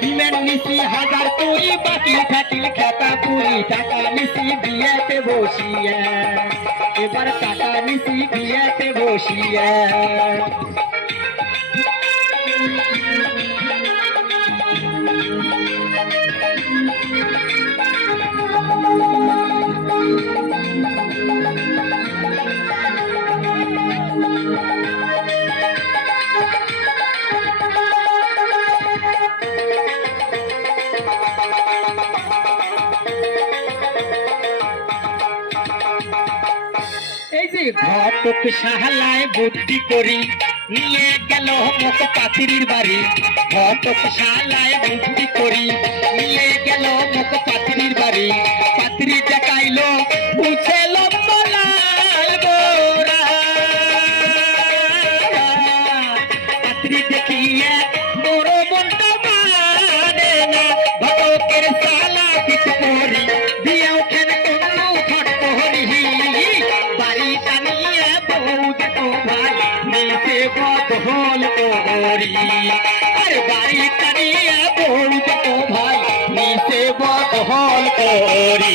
ডিমের নিশি হাজার কুড়ি বাকি থাকিল খেতা পুরি টাকা নিশি বিয়েতে বসিয়া এবার টাকা নিশি বিয়েতে বসিয়া ঘটক সাহালায় বুদ্ধি করি নিয়ে গেল মুখ পাত্রীর বাড়ি ঘটক সাহালায় বুদ্ধি করি নিয়ে গেল মুখ পাত্রীর বাড়ি পাত্রী দেখাইল উঠে লাল গোরা পাত্রী দেখিয়ে বড় মনটা মানে না ঘটকের সালা কিছু করি দিয়ে ওঠেন কোনো ঘট করি বাড়ি টানিয়ে বৌদ তো ভাই নিচে বদহল করি আরে বাড়ি টানিয়ে বৌদ তো ভাই নিচে বদহল করি